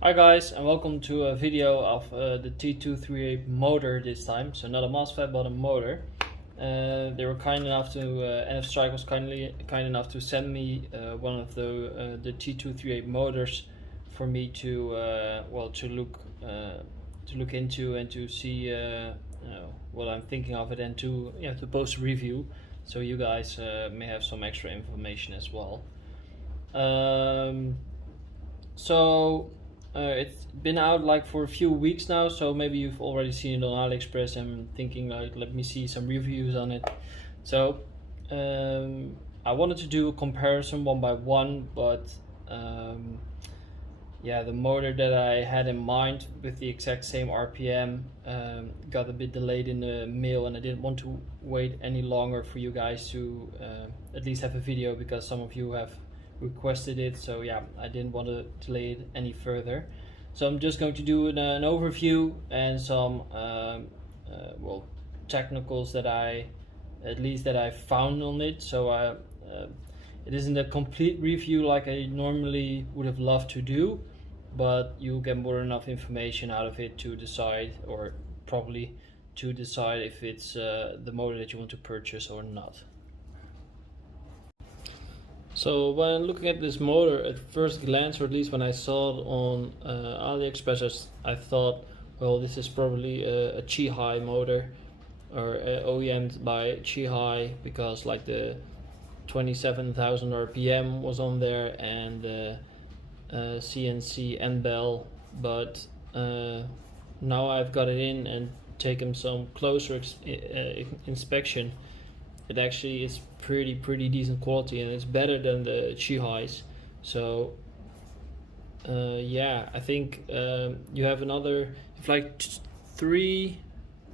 Hi guys, and welcome to a video of the T238 motor this time. So not a MOSFET but a motor. They were kind enough to, NFstrike was kind enough to send me one of the T238 motors for me to to look into and to see what I'm thinking of it, and to post a review, so you guys may have some extra information as well. It's been out like for a few weeks now, so maybe you've already seen it on AliExpress and thinking like, let me see some reviews on it. So I wanted to do a comparison one by one, but the motor that I had in mind with the exact same RPM got a bit delayed in the mail, and I didn't want to wait any longer for you guys to at least have a video, because some of you have requested it. So yeah, I didn't want to delay it any further, so I'm just going to do an overview and some technicals that I found on it. So it isn't a complete review like I normally would have loved to do, but you'll get more than enough information out of it to decide, or probably to decide if it's the motor that you want to purchase or not. So when looking at this motor at first glance, or at least when I saw it on AliExpress, I thought, well, this is probably a chihai motor, or OEM'd by chihai, because like the 27,000 RPM was on there, and the CNC end bell. But now I've got it in and taken some closer inspection. It actually is pretty decent quality, and it's better than the chihais. So I think you have three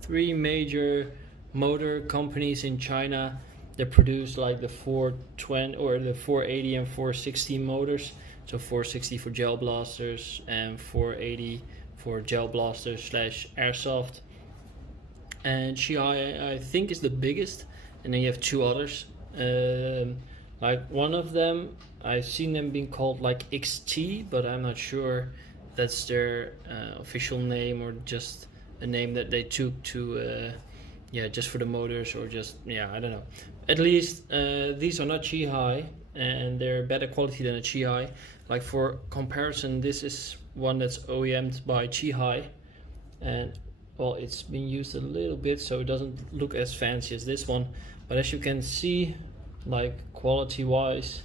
major motor companies in China that produce like the 420 or the 480 and 460 motors. So 460 for gel blasters and 480 for gel blasters / airsoft. And chihai, I think, is the biggest. And then you have two others. Like one of them, I've seen them being called like XT, but I'm not sure that's their official name, or just a name that they took to just for the motors, or just I don't know. At least these are not chihai, and they're better quality than a chihai. Like for comparison, this is one that's OEM'd by chihai, and well, it's been used a little bit, so it doesn't look as fancy as this one. But as you can see, like quality wise,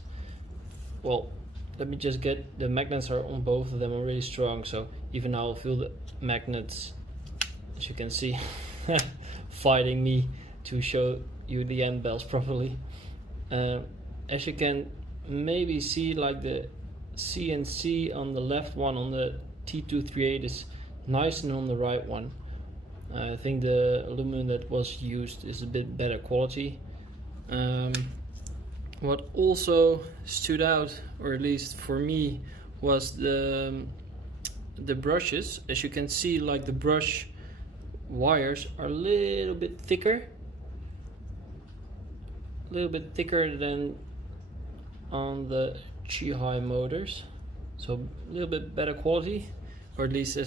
well, let me just get, the magnets are on both of them are really strong, so even now I'll feel the magnets, as you can see, fighting me to show you the end bells properly. As you can maybe see, like the CNC on the left one on the T238 is nicer than on the right one. I think the aluminum that was used is a bit better quality. What also stood out, or at least for me, was the brushes. As you can see, like the brush wires are a little bit thicker than on the chihai motors, so a little bit better quality, or at least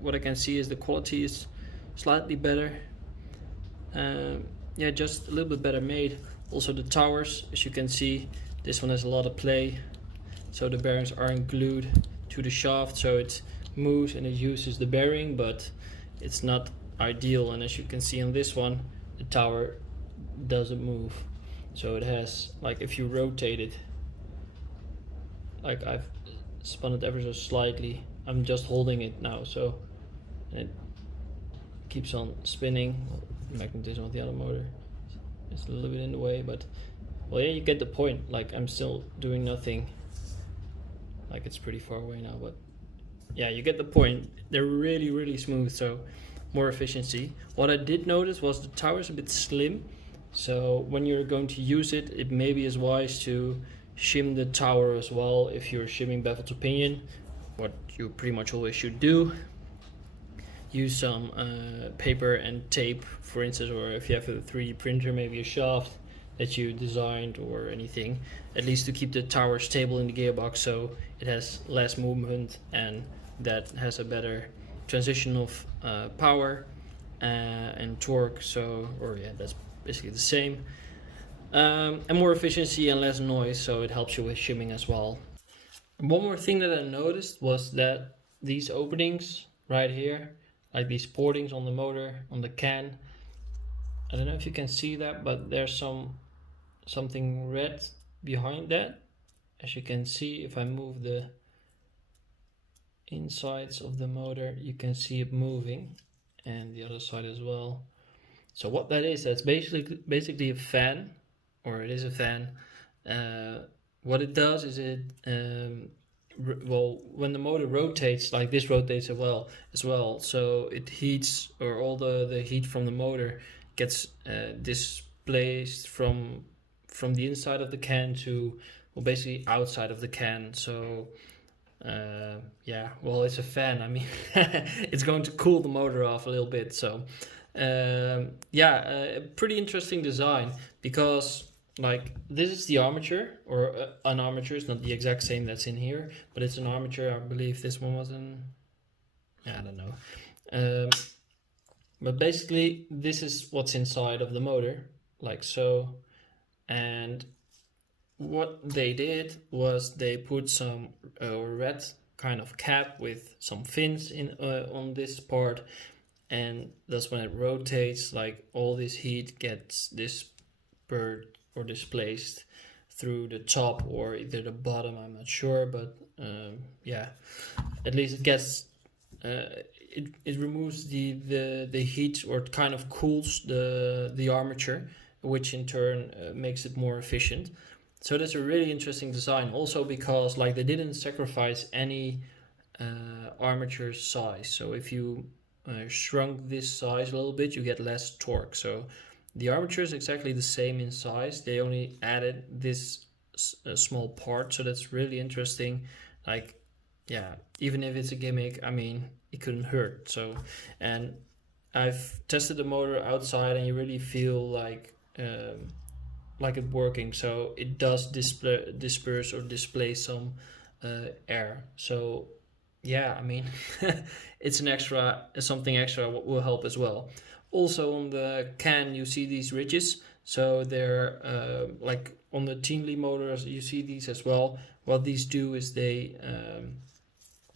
what I can see is the quality is slightly better. Just a little bit better made. Also the towers, as you can see, this one has a lot of play, so the bearings aren't glued to the shaft, so it moves and it uses the bearing, but it's not ideal. And as you can see on this one, the tower doesn't move, so it has, like, if you rotate it, like I've spun it ever so slightly, I'm just holding it now, so it keeps on spinning. The magnetism of the other motor is a little bit in the way, but well, yeah, you get the point. Like, I'm still doing nothing, like it's pretty far away now, but yeah, you get the point. They're really smooth, so more efficiency. What I did notice was the tower is a bit slim, so when you're going to use it, it maybe is wise to shim the tower as well. If you're shimming bevel to pinion, what you pretty much always should do, use some paper and tape, for instance, or if you have a 3D printer, maybe a shaft, that you designed or anything, at least to keep the tower stable in the gearbox, so it has less movement and that has a better transition of power and torque. So, or yeah, that's basically the same. And more efficiency and less noise, so it helps you with shimming as well. One more thing that I noticed was that these openings right here, like these portings on the motor, on the can, I don't know if you can see that, but there's something red behind that. As you can see, if I move the insides of the motor, you can see it moving, and the other side as well. So what that is, that's basically a fan, or it is a fan. What it does is it well, when the motor rotates, like this rotates as well, so it heats, or all the heat from the motor gets displaced from the inside of the can to, well, basically outside of the can. So yeah, well, it's a fan, I mean it's going to cool the motor off a little bit. So yeah, pretty interesting design, because like this is the armature, or an armature. It's not the exact same that's in here, but it's an armature. I believe this one was in, I don't know, but basically this is what's inside of the motor, like so. And what they did was they put some red kind of cap with some fins in on this part, and that's when it rotates, like all this heat gets dispersed or displaced through the top or either the bottom, I'm not sure, but yeah, at least it gets it removes the heat, or it kind of cools the armature, which in turn makes it more efficient. So that's a really interesting design, also because like they didn't sacrifice any armature size. So if you shrunk this size a little bit, you get less torque. So the armature is exactly the same in size. They only added this small part, so that's really interesting. Like, yeah, even if it's a gimmick, I mean, it couldn't hurt. So, and I've tested the motor outside, and you really feel like it working. So it does disperse or displace some air. So yeah, I mean, it's an extra, something extra will help as well. Also on the can, you see these ridges. So they're like on the Teenley motors, you see these as well. What these do is they,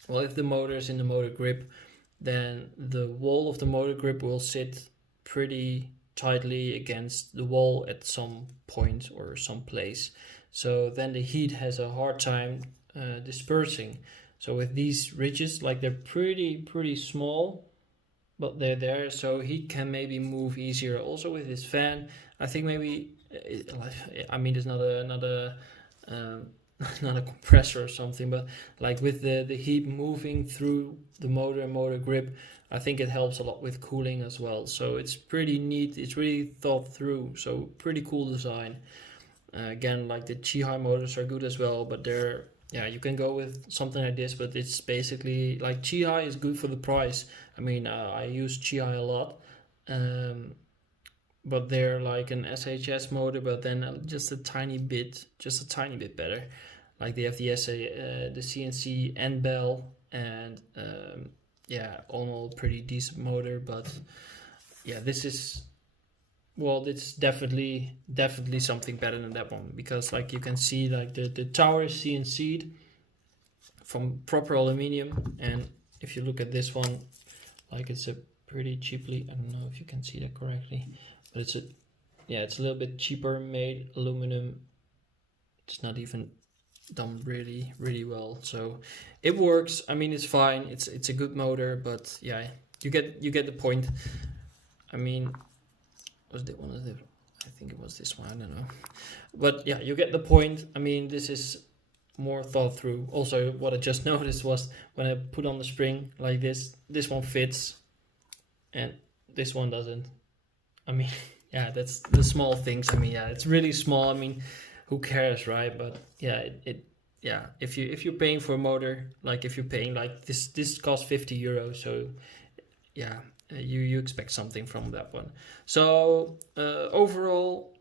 well, if the motor is in the motor grip, then the wall of the motor grip will sit pretty tightly against the wall at some point or some place. So then the heat has a hard time dispersing. So with these ridges, like they're pretty small, but they're there, so heat can maybe move easier. Also with this fan, I think maybe, I mean, it's not a not a compressor or something, but like with the heat moving through the motor and motor grip, I think it helps a lot with cooling as well. So it's pretty neat. It's really thought through. So pretty cool design. Again, like the chihai motors are good as well, but they're, yeah, you can go with something like this, but it's basically like chihai is good for the price. I mean, I use chihai a lot, but they're like an SHS motor, but then just a tiny bit better. Like they have the the CNC end bell, and yeah, all pretty decent motor. But yeah, this is, well, it's definitely something better than that one, because like you can see, like the tower is CNC'd from proper aluminium, and if you look at this one, like it's a pretty cheaply, I don't know if you can see that correctly, but it's a little bit cheaper made aluminum. It's not even done really well, so it works. I mean, it's fine. It's a good motor, but yeah, you get the point. I mean, was that one of the, I think it was this one, I don't know, but yeah, you get the point. I mean, this is more thought through. Also, what I just noticed was when I put on the spring like this one fits and this one doesn't. I mean, yeah, that's the small things. I mean, yeah, it's really small. I mean, who cares, right? But yeah, yeah, if you're paying for a motor, like if you're paying like this costs 50 euros, so yeah, you expect something from that one. So overall,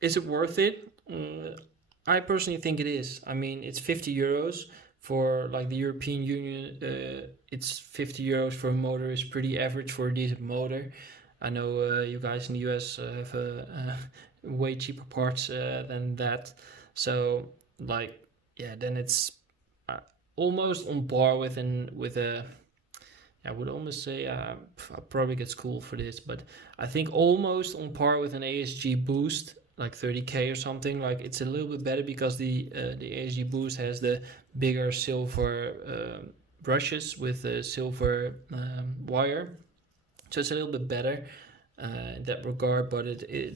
Is it worth it? I personally think it is. I mean, it's 50 euros for like the European Union. It's 50 euros for a motor is pretty average for a decent motor. I know you guys in the US have way cheaper parts than that. So like, yeah, then it's almost on par with a. I would almost say I'll probably get schooled for this, but I think almost on par with an ASG Boost, like 30K or something. Like it's a little bit better because the ASG Boost has the bigger silver brushes with the silver wire, so it's a little bit better in that regard. But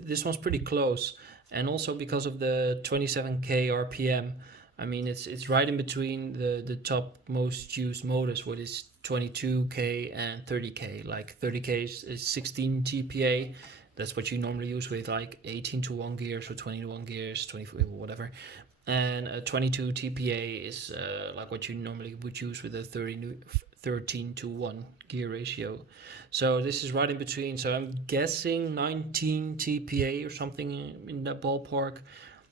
this one's pretty close, and also because of the 27K RPM. I mean, it's right in between the top most used motors, what is 22K and 30K. Like 30K is 16 TPA. That's what you normally use with like 18 to 1 gears or 20 to 1 gears, 24, whatever. And 22 TPA is like what you normally would use with a 13 to 1 gear ratio. So this is right in between. So I'm guessing 19 TPA or something in that ballpark.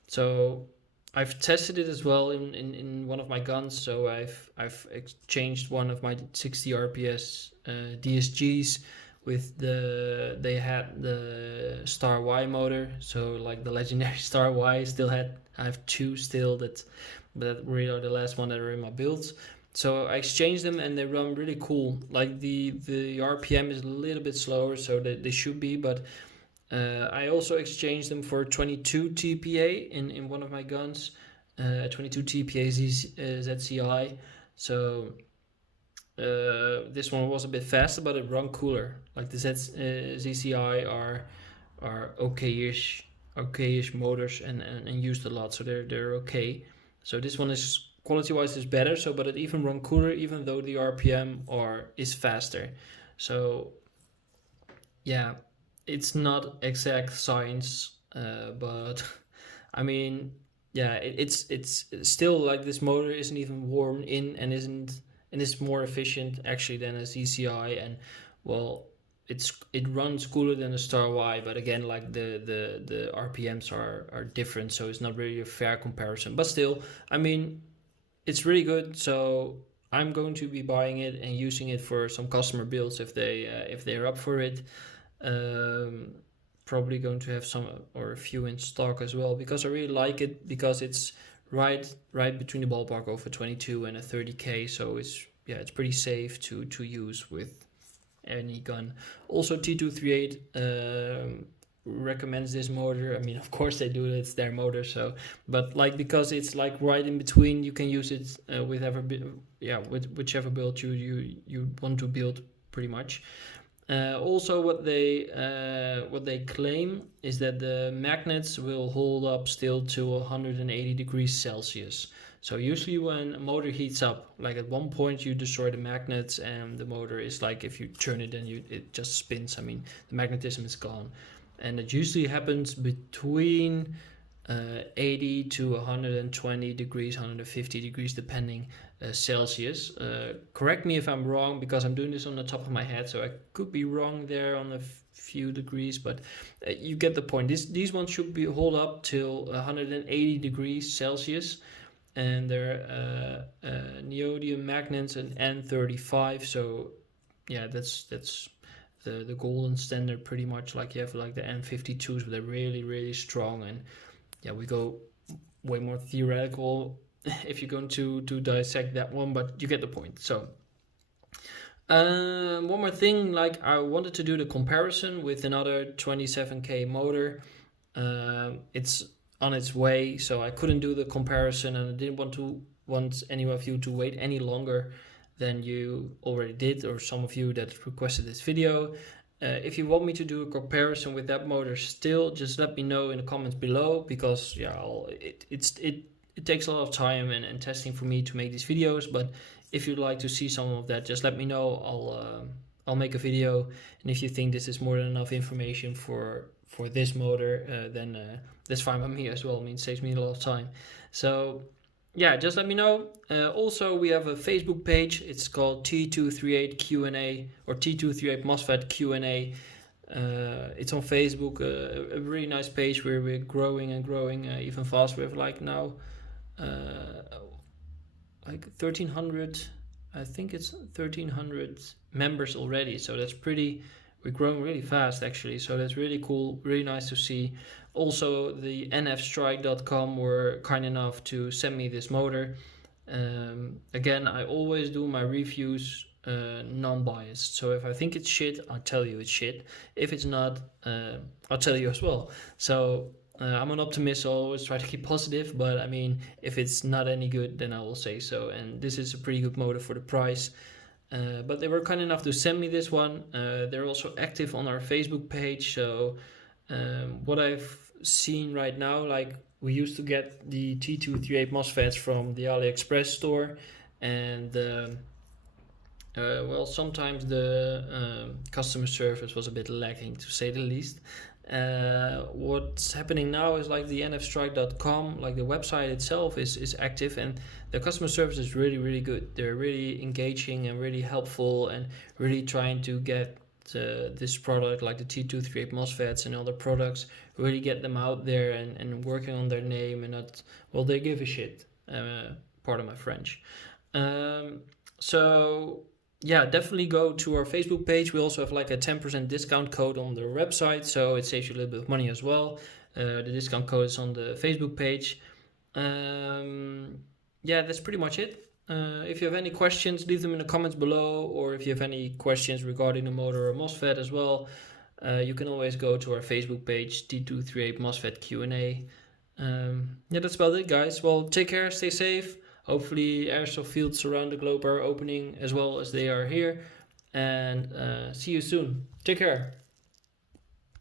So I've tested it as well in one of my guns. So I've exchanged one of my 60 RPS DSGs with they had the Star Y motor. So like the legendary Star Y I have two still but really are the last one that are in my builds. So I exchanged them and they run really cool. Like the RPM is a little bit slower, so they should be, but I also exchanged them for 22 TPA in one of my guns, 22 TPA ZCI. So this one was a bit faster, but it run cooler. Like the ZCI are okay-ish motors and used a lot, so they're okay. So this one is quality-wise is better. So but it even run cooler, even though the RPM is faster. So yeah. It's not exact science, but I mean, yeah, it's still like this motor isn't even worn in and is more efficient actually than a ZCI, and well, it runs cooler than a Star Y, but again, like the RPMs are different, so it's not really a fair comparison. But still, I mean, it's really good. So I'm going to be buying it and using it for some customer builds if they're up for it. Probably going to have some or a few in stock as well, because I really like it, because it's right between the ballpark of a 22 and a 30K, so it's pretty safe to use with any gun. Also T238 recommends this motor. I mean, of course they do, it's their motor, so but like because it's like right in between, you can use it with whichever build you want to build pretty much. Also, what they claim is that the magnets will hold up still to 180 degrees Celsius. So usually when a motor heats up, like at one point you destroy the magnets and the motor is like, if you turn it, then it just spins. I mean, the magnetism is gone, and it usually happens between 80 to 120 degrees, 150 degrees, depending Celsius. Correct me if I'm wrong, because I'm doing this on the top of my head, so I could be wrong there on a few degrees, but you get the point. These ones should be hold up till 180 degrees Celsius, and they're neodymium magnets and N35. So yeah, that's the golden standard pretty much. Like you have like the N52s, but they're really strong, and yeah, we go way more theoretical if you're going to dissect that one, but you get the point. So one more thing, like I wanted to do the comparison with another 27K motor. It's on its way, so I couldn't do the comparison, and I didn't want any of you to wait any longer than you already did, or some of you that requested this video. If you want me to do a comparison with that motor still, just let me know in the comments below, because yeah, it takes a lot of time and testing for me to make these videos. But if you'd like to see some of that, just let me know. I'll make a video, and if you think this is more than enough information for this motor, then that's fine by me as well. I mean, it saves me a lot of time. So yeah, just let me know. Also, we have a Facebook page. It's called T238 Q&A, or T238 MOSFET Q&A. It's on Facebook, a really nice page where we're growing and growing even fast. We have like now like 1,300, I think it's 1,300 members already. So that's pretty, we're growing really fast actually. So that's really cool, really nice to see. Also, the NFstrike.com were kind enough to send me this motor. Again, I always do my reviews non-biased. So if I think it's shit, I'll tell you it's shit. If it's not, I'll tell you as well. So I'm an optimist, so I always try to keep positive. But I mean, if it's not any good, then I will say so. And this is a pretty good motor for the price. But they were kind enough to send me this one. They're also active on our Facebook page. So what I've seen right now, like we used to get the T238 MOSFETs from the AliExpress store, and well, sometimes the customer service was a bit lacking, to say the least. What's happening now is like the NFstrike.com, like the website itself is active, and the customer service is really, really good. They're really engaging and really helpful and really trying to get this product, like the T238 MOSFETs and other products, really get them out there and working on their name and not, well, they give a shit, pardon my French. So yeah, definitely go to our Facebook page. We also have like a 10% discount code on the website, so it saves you a little bit of money as well. The discount code is on the Facebook page. Yeah, that's pretty much it. If you have any questions, leave them in the comments below, or if you have any questions regarding the motor or MOSFET as well, you can always go to our Facebook page, T238 MOSFET Q&A. Yeah, that's about it, guys. Well, take care, stay safe. Hopefully airsoft fields around the globe are opening as well as they are here. And see you soon. Take care.